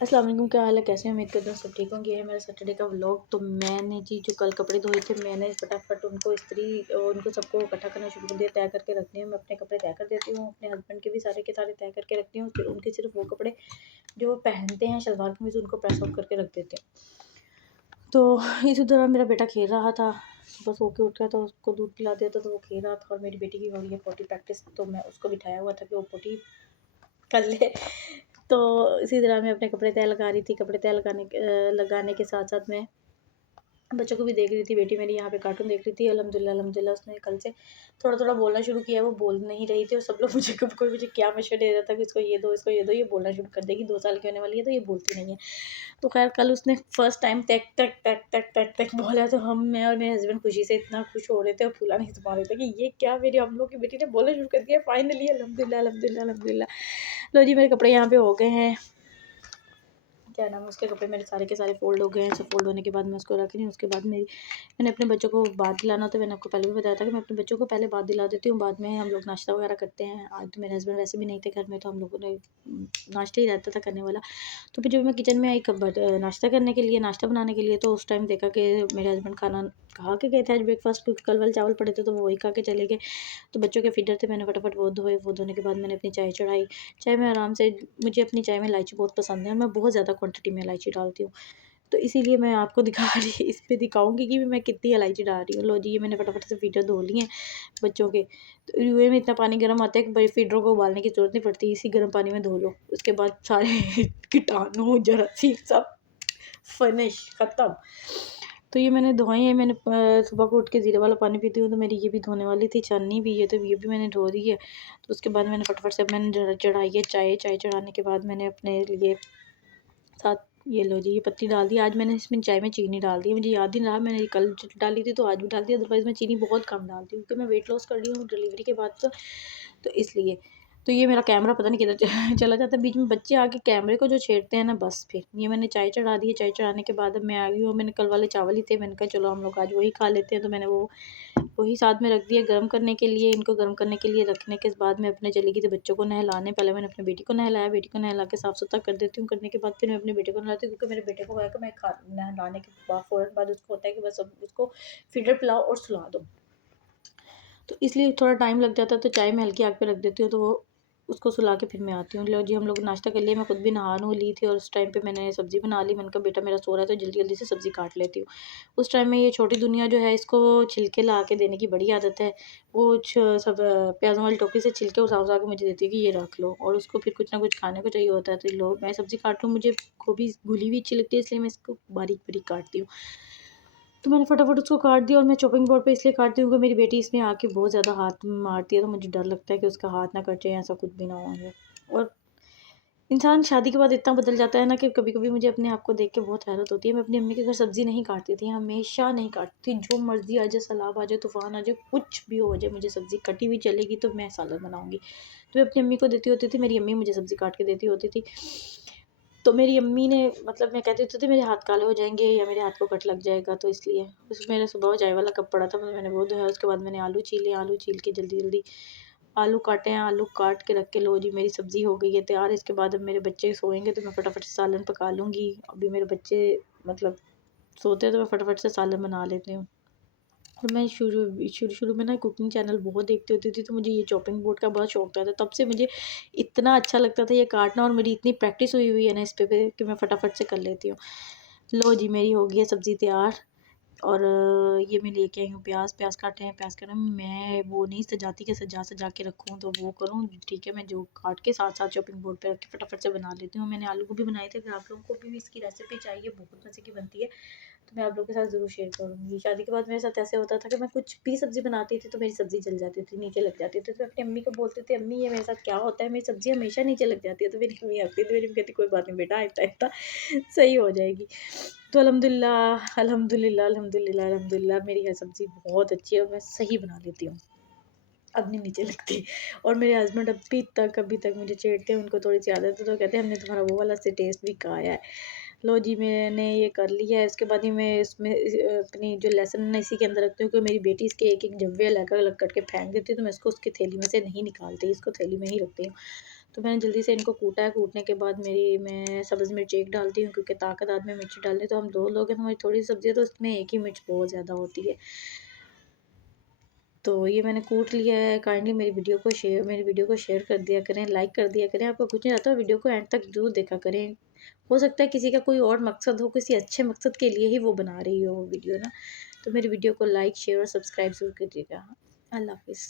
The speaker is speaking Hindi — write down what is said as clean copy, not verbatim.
अस्सलाम वालेकुम, क्या हाल है, कैसे हैं? उम्मीद करता हूँ सब ठीक होंगे। ये है मेरा सैटरडे का व्लॉग। तो मैंने जी जो कल कपड़े धोए थे, मैंने फटाफट उनको इस्त्री उनको सबको इकट्ठा करना शुरू कर दिया, तय करके रखती हूँ। मैं अपने कपड़े तय कर देती हूँ, अपने हस्बैंड के भी सारे के सारे तय करके रखती हूँ। फिर उनके सिर्फ वो कपड़े जो वो पहनते हैं शलवार कमीज़, उनको प्रेस आउट करके रख देती हूँ। तो इसी दौरान मेरा बेटा खेल रहा था, सुबह सो के उठ गया तो उसको दूध पिला दिया था, तो वो खेल रहा था। और मेरी बेटी की हो रही है पोटी प्रैक्टिस, तो मैं उसको बिठाया हुआ था कि वो पोटी कर ले। तो इसी तरह मैं अपने कपड़े तय लगा रही थी। कपड़े तय लगाने के साथ साथ मैं बच्चों को भी देख रही थी। बेटी मेरी यहाँ पे कार्टून देख रही थी। अल्हम्दुलिल्लाह उसने कल से थोड़ा-थोड़ा बोलना शुरू किया। वो बोल नहीं रही थी और सब लोग मुझे कोई मुझे क्या मशवरे दे रहा था कि इसको ये दो, इसको ये दो, ये बोलना शुरू कर देगी, 2 साल की होने वाली है तो ये बोलती नहीं है। तो ख़ैर कल उसने फर्स्ट टाइम तक तक तक तक तक तक बोला, तो मैं और मेरे हस्बैंड खुशी से इतना खुश हो रहे थे और फूला नहीं समा रहे थे कि ये क्या, मेरी हम लोग की बेटी ने बोलना शुरू कर दिया फाइनली। अल्हम्दुलिल्लाह अल्हम्दुलिल्लाह अल्हम्दुलिल्लाह। लो जी, मेरे कपड़े यहाँ पे हो गए हैं। क्या नाम है, उसके कपड़े मेरे सारे के सारे फ़ोल्ड हो गए हैं। सब फ़ोल्ड होने के बाद मैं उसको रख रही हूँ। उसके बाद मैंने अपने बच्चों को बात दिलाना, तो मैंने आपको पहले भी बताया था कि मैं अपने बच्चों को पहले बात दिला देती हूँ, बाद में हम लोग नाश्ता वगैरह करते हैं। आज तो मेरे हस्बैंड वैसे भी नहीं थे घर में, तो हम लोगों ने नाश्ता ही रहता था करने वाला। तो फिर जब मैं किचन में आई नाश्ता करने के लिए, नाश्ता बनाने के लिए, तो उस टाइम देखा कि मेरे हस्बैंड खाना खा के गए थे आज ब्रेकफास्ट, क्योंकि कल वाले चावल पड़े थे तो वो वही खा के चले गए। तो बच्चों के फीडर थे, मैंने फटाफट वो धोए। वो धोने के बाद मैंने अपनी चाय चढ़ाई। चाय में आराम से, मुझे अपनी चाय में इलायची बहुत पसंद है और मैं बहुत ज़्यादा क्वांटिटी में इलायची डालती हूँ। तो इसीलिए मैं आपको दिखा रही इस पे दिखाऊँगी कि मैं कितनी इलायची डाल रही हूँ। लो जी, ये मैंने फटाफट से फीडर धो लिए हैं बच्चों के। तो कुएँ में इतना पानी गर्म आता है कि भाई फीडरों को उबालने की ज़रूरत नहीं पड़ती, इसी गर्म पानी में धो लो। उसके बाद सारे कीटाणु, जरासीम सब फिनिश, ख़त्म। तो ये मैंने धोए हैं। मैंने सुबह को उठ के ज़ीरे वाला पानी पीती हूँ, तो मेरी ये भी धोने वाली थी, छन्नी भी है, तो ये भी मैंने धो दी है। तो उसके बाद मैंने फटाफट से मैंने चढ़ाई है चाय। चाय चढ़ाने के बाद मैंने अपने लिए साथ, ये लो जी, ये पत्ती डाल दी। आज मैंने इसमें चाय में चीनी डाल दी है, मुझे याद ही नहीं रहा, मैंने कल डाली थी तो आज भी डाल दी। अदरवाइज़ मैं चीनी बहुत कम डालती हूँ, क्योंकि मैं वेट लॉस कर रही हूँ डिलीवरी के बाद तो इसलिए। तो ये मेरा कैमरा पता नहीं किधर चला जाता है, बीच में बच्चे आके कैमरे को जो छेड़ते हैं ना, बस फिर। ये मैंने चाय चढ़ा दी है। चाय चढ़ाने के बाद अब मैं आ गई हूँ। मैंने कल वाले चावल ही थे, मैंने कहा चलो हम लोग आज वही खा लेते हैं, तो मैंने वही साथ में रख दिया गर्म करने के लिए। इनको गर्म करने के लिए रखने के बाद मैं अपने चली गई थी बच्चों को नहलाने। पहले मैंने अपनी बेटी को नहलाया, बेटी को नहला के साफ़-सुथरा कर देती हूँ। करने के बाद फिर मैं अपने बेटे को नहलाती हूँ, क्योंकि मेरे बेटे को है कि मैं नहलाने के बाद फ़ौरन बाद उसको होता है कि बस अब उसको फीडर पिलाओ और सुला दो। तो इसलिए थोड़ा टाइम लग जाता है, तो चाय मैं हल्की आग पे रख देती हूँ, तो वो उसको सुला के फिर मैं आती हूँ। लो जी, हम लोग नाश्ता कर लिए। मैं खुद भी नहा-नु ली थी और उस टाइम पे मैंने सब्ज़ी बना ली। मैंने कहा बेटा मेरा सो रहा है तो जल्दी-जल्दी से सब्ज़ी काट लेती हूँ। उस टाइम में ये छोटी दुनिया जो है, इसको छिलके ला के देने की बड़ी आदत है। वो प्याज़ों वाली टोकरी से छिलके उठा-उठा के मुझे देती है कि ये रख लो, और उसको फिर कुछ ना कुछ खाने को चाहिए होता है। तो लो, मैं सब्ज़ी काट लूँ, मुझे गोभी घुली हुई अच्छी लगती है, इसलिए मैं इसको बारीक-बारीक काटती हूँ। तो मैंने फटाफट उसको काट दिया, और मैं चॉपिंग बोर्ड पे इसलिए काटती हूँ कि मेरी बेटी इसमें आके बहुत ज़्यादा हाथ मारती है, तो मुझे डर लगता है कि उसका हाथ ना कट जाए, ऐसा कुछ भी ना हो जाए। और इंसान शादी के बाद इतना बदल जाता है ना, कि कभी-कभी मुझे अपने आप को देख के बहुत हैरत होती है। मैं अपनी अम्मी के घर सब्ज़ी नहीं काटती थी, हमेशा नहीं काटती थी। जो मर्ज़ी आ जाए, सैलाब आ जाए, तूफ़ान आ जाए, कुछ भी हो जाए, मुझे सब्ज़ी कटी हुई चलेगी तो मैं सालन बनाऊँगी। तो मैं अपनी अम्मी को देती होती थी, मेरी अम्मी मुझे सब्ज़ी काट के देती होती थी। तो मेरी अम्मी ने, मतलब मैं कहती होती थी मेरे हाथ काले हो जाएँगे या मेरे हाथ को कट लग जाएगा, तो इसलिए। मेरा सुबह चाय वाला कप पड़ा था, मैंने वो धोया। उसके बाद मैंने आलू छीले। आलू छील के जल्दी-जल्दी आलू काटे हैं। आलू काट के रख के, लो जी, मेरी सब्ज़ी हो गई है तैयार। इसके बाद अब मेरे बच्चे सोएँगे तो मैं फटाफट से सालन पका लूँगी। अभी मेरे बच्चे मतलब सोते हैं तो मैं फटाफट से सालन बना लेती हूँ। और मैं शुरू में ना कुकिंग चैनल बहुत देखती होती थी, तो मुझे ये चॉपिंग बोर्ड का बहुत शौक था। तो तब से मुझे इतना अच्छा लगता था ये काटना, और मेरी इतनी प्रैक्टिस हुई हुई है ना इस पे कि मैं फटाफट से कर लेती हूँ। लो जी, मेरी हो गई है सब्ज़ी तैयार। और ये मैं लेके आई हूँ प्याज़। प्याज़ काटे हैं। प्याज़ काटना मैं वो नहीं सजाती कि सजा के रखूँ, तो वो करूँ, ठीक है। मैं जो काट के साथ-साथ चॉपिंग बोर्ड पे रख के फटाफट से बना लेती हूँ। मैंने आलू गोभी बनाए थे, अगर आप लोगों को भी इसकी रेसिपी चाहिए, बहुत मज़े की बनती है, तो मैं आप लोगों के साथ ज़रूर शेयर करूँगी। शादी के बाद मेरे साथ ऐसे होता था कि मैं कुछ भी सब्ज़ी बनाती थी तो मेरी सब्ज़ी जल जाती थी, नीचे लग जाती थी। तो मैं अपनी अम्मी को बोलती थी, अम्मी ये मेरे साथ क्या होता है, मेरी सब्ज़ी हमेशा नीचे लग जाती है। तो मेरी अम्मी हँसती थी, मेरी अम्मी कहती कोई बात नहीं बेटा, आहिस्ता-आहिस्ता सही हो जाएगी। तो अल्हम्दुलिल्लाह अल्हम्दुलिल्लाह अल्हम्दुलिल्लाह अल्हम्दुलिल्लाह मेरी हर सब्ज़ी बहुत अच्छी है और मैं सही बना लेती हूँ। अब नहीं नीचे लगती। और मेरे हस्बैंड अभी तक मुझे छेड़ते हैं, उनको थोड़ी-सी आदत है, तो कहते हैं हमने तुम्हारा वो वाला से टेस्ट भी खाया है। लो जी, मैंने ये कर लिया है। इसके बाद ही मैं इसमें अपनी जो लहसुन है ना इसी के अंदर रखती हूँ, क्योंकि मेरी बेटी इसके एक-एक जब्बे अलग-अलग करके फेंक देती है, तो मैं इसको उसकी थैली में से नहीं निकालती, इसको थैली में ही रखती हूँ। तो मैंने जल्दी से इनको कूटा है। कूटने के बाद मैं सब्ज़ मिर्च एक डालती हूँ, क्योंकि ताकत आदमी मिर्च डालने, तो हम 2 लोग हैं, तो हमारी थोड़ी सब्ज़ी है, तो उसमें एक ही मिर्च बहुत ज़्यादा होती है। तो ये मैंने कूट लिया है। काइंडली मेरी वीडियो को शेयर कर दिया करें, लाइक कर दिया करें। आपको कुछ नहीं आता, वीडियो को एंड तक ज़रूर देखा करें। हो सकता है किसी का कोई और मकसद हो, किसी अच्छे मकसद के लिए ही वो बना रही हो वीडियो ना। तो मेरी वीडियो को लाइक, शेयर और सब्सक्राइब ज़रूर कीजिएगा। अल्लाह हाफ़िज़।